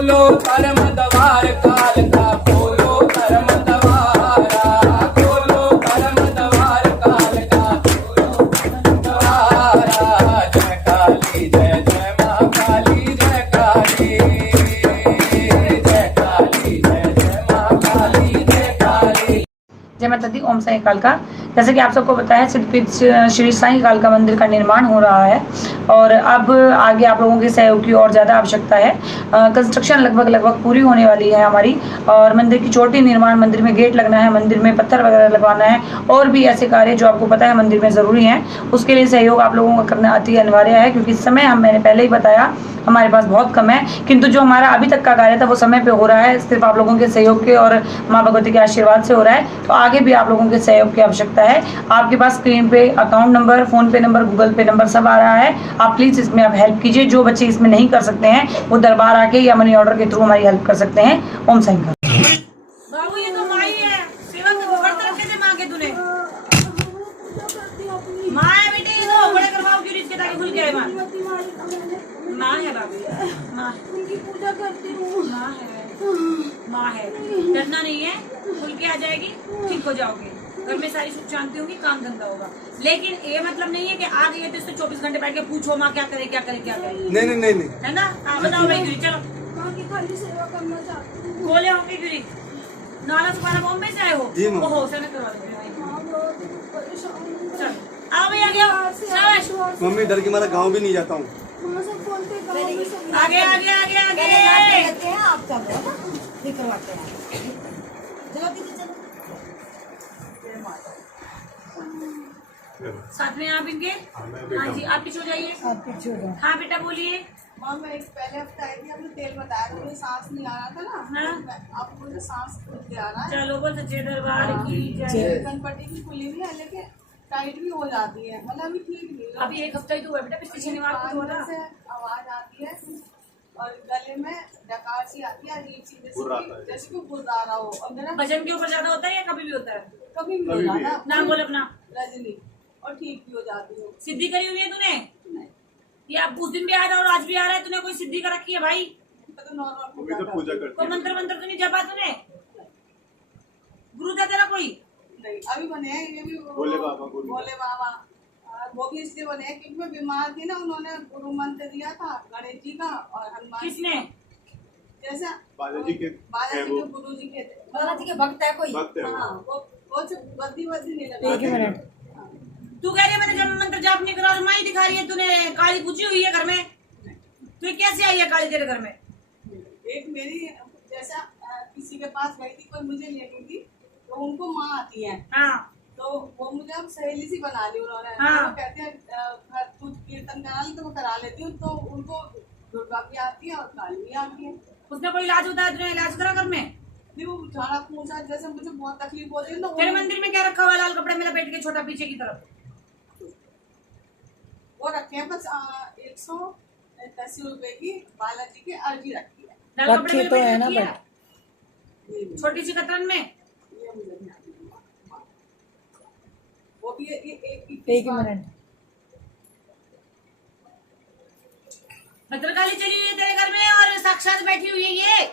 खोलो कर्म द्वार काल का, खोलो कर्म द्वारा, खोलो कर्म द्वार काल का, खोलो कर्म द्वारा। जय काली जय जय माँ काली, जय काली, जय काली जय जय माँ काली, जय काली। जय माता दी। ओम साई कालका। जैसे कि आप सबको बताया, सिद्धपीठ श्री साई कालका मंदिर का निर्माण हो रहा है और अब आगे आप लोगों के सहयोग की और ज़्यादा आवश्यकता है। कंस्ट्रक्शन लगभग पूरी होने वाली है हमारी, और मंदिर की चोटी निर्माण, मंदिर में गेट लगना है, मंदिर में पत्थर वगैरह लगवाना है, और भी ऐसे कार्य जो आपको पता है मंदिर में ज़रूरी हैं। उसके लिए सहयोग आप लोगों का करना अति अनिवार्य है, क्योंकि समय मैंने पहले ही बताया हमारे पास बहुत कम है, किंतु जो हमारा अभी तक का कार्य था वो समय पे हो रहा है, सिर्फ आप लोगों के सहयोग के और माँ भगवती के आशीर्वाद से हो रहा है। तो आगे भी आप लोगों के सहयोग की आवश्यकता है। आपके पास स्क्रीन पे अकाउंट नंबर, फोन पे नंबर, गूगल पे नंबर सब आ रहा है। आप प्लीज इसमें आप हेल्प कीजिए। जो बच्चे इसमें नहीं कर सकते हैं वो दरबार आके या मनी ऑर्डर के थ्रू हमारी हेल्प कर सकते हैं। ओम साई कालका। बाबू ये तो माई है, सेवा को बर्तन कैसे मांगे तूने? माँ है बेटे, ये तो बड़े करवाओ क्यों इसके ताकि खुल जाए। माँ है बाबू, माँ उनकी पूजा करती हूँ। माँ है, डरना नहीं है, खुल के आ जाएगी, ठीक हो जाओगे। घर में सारी सुख शांति होगी, काम धंधा होगा। लेकिन ये मतलब नहीं है कि आ गई है तो इससे 24 घंटे बैठ के पूछो माँ क्या करे क्या करे क्या करे। नहीं है ना? आप बताओ भाई गिरी, चलो माँ की खाली सेवा करना चाहती हूँ। खोले होंगे गिरी। नाला सुखाना बॉम्बे से आए हो? जी माँ। ओहो, से मैं करवा दूंगी। हाँ, बहुत परेशान हूँ। चलो आओ भैया, आगे आओ। शाबाश। मम्मी डर के मारा गाँव भी नहीं जाता हूँ। माँ सब बोलते हैं, गाँव में सब आगे आगे आगे आगे। आप सब करवाते हैं। चलो दीदी चलो। साथ में आप इनके। हाँ जी, आप पीछे हो जाइए। आप पीछे हो जाओ। हाँ बेटा बोलिए। माँ मैं एक पहले हफ्ते आई थी, आपने तेल बताया था, मुझे सांस नहीं आ रहा था ना। हाँ। अब मुझे सांस खुल के आ रहा है। चलो बोल सच्चे दरबार की जय। कनपट्टी भी खुली हुई है, लेकिन टाइट भी हो जाती है, मतलब अभी ठीक नहीं है। अभी एक हफ्ता ही तो हुआ बेटा, पिछले शनिवार को तो अंदर था। से आवाज आती है और गले में डकार सी आती है, अजीब सी, जैसे कि गुर्रा रहा हो। और मेरा वजन के ऊपर ज्यादा होता है या कभी भी होता है? कभी भी हो जाता है। नाम बोल अपना। रजनी। और ठीक भी हो जाती हूँ। सिद्धि करी हुई है तूने? या उस दिन भी आ रहा और आज भी आ रहा है? तूने कोई सिद्धि कर रखी है भाई? तो नॉर्मल पूजा करती कोई मंत्र मंत्र तो नहीं जपा तूने? गुरु था तेरा कोई? नहीं, अभी बने हैं ये भी भोले बाबा। वो भी इसलिए बने हैं क्योंकि मैं बीमार थी ना, उन्होंने गुरु मंत्र दिया था गणेश जी का और हनुमान। किसने? जैसा बालाजी के गुरु जी के थे। बालाजी के भक्त है कोई? हाँ, वो सिर्फ बद्दी नहीं लगा। एक मिनट। तू कह रही है मैंने जब मंत्र जाप नहीं करा और माई दिखा रही है। तूने काली पूछी हुई है घर में? तू कैसे आई है काली तेरे घर में? एक मेरी जैसा किसी के पास गई थी, कोई मुझे लेनी थी, तो उनको माँ आती है। हाँ। तो वो मुझे अब सहेली सी बना ली उन्होंने। हाँ। वो कहते हैं तू कीर्तन करा ले, तो मैं करा लेती हूँ। तो उनको दुर्गा भी आती है और काली भी आती है। उसने कोई इलाज बताया? तूने इलाज करा घर में? नहीं, वो झाड़ा पूछा, जैसे मुझे बहुत तकलीफ होती है। तो तेरे मंदिर में क्या रखा हुआ? लाल कपड़े में लपेट के छोटा पीछे की तरफ वो रखे हैं बस 180 रुपए की बालाजी की अर्जी रखी है। लाल कपड़े में रखी तो है लपेट ना, रखी है? छोटी सी कतरन में? ये मुझे नहीं आती। वो भी एक मिनट। भद्रकाली चली हुई है तेरे घर में और साक्षात बैठी हुई है। ये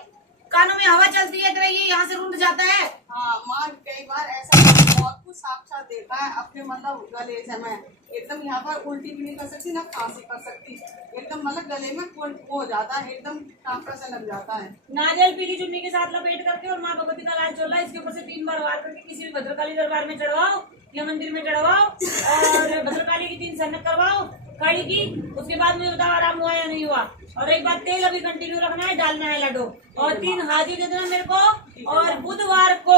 कानों में हवा चलती है तेरा, ये यहाँ से रुंध जाता है। हाँ माँ, कई बार ऐसा बहुत कुछ साक्षात देखा है अपने, मतलब गले से मैं एकदम यहाँ पर उल्टी भी नहीं कर सकती, ना खांसी कर सकती। एकदम मतलब गले में हो जाता है, एकदम कांपा सा लग जाता है। नारियल पीली चुन्नी के साथ लपेट करके और माँ भगवती का लाल चल रहा है, इसके ऊपर से 3 बार वार करके किसी भी भद्रकाली दरबार में चढ़वाओ या मंदिर में चढ़वाओ और भद्रकाली की 3 सन्नत करवाओ खड़ी की। उसके बाद मुझे बताओ आराम हुआ या नहीं हुआ। और एक बात, तेल अभी कंटिन्यू रखना है, डालना है लड्डू, और 3 हाजी दे देना मेरे को। और बुधवार को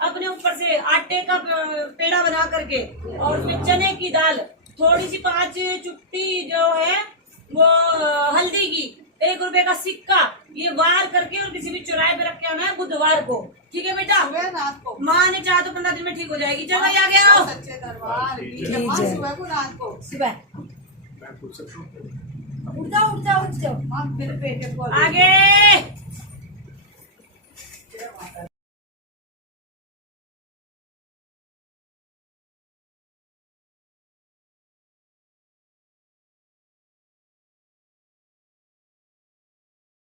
अपने ऊपर से आटे का पेड़ा बना करके और उसमें चने की दाल, थोड़ी सी 5 चुटकी जो है वो हल्दी की, 1 रुपए का सिक्का, ये वार करके और किसी भी चौराहे पे रख के आना है बुधवार को। ठीक है बेटा? सुबह रात को माँ ने चाहा तो 15 दिन में ठीक हो जाएगी। चलो आ गया हो। सच्चे दरबार की माँ, सुबह को रात को। सुबह मैं पूछ सकता हूँ? उठ जाओ। माँ मेरे पेटे को आगे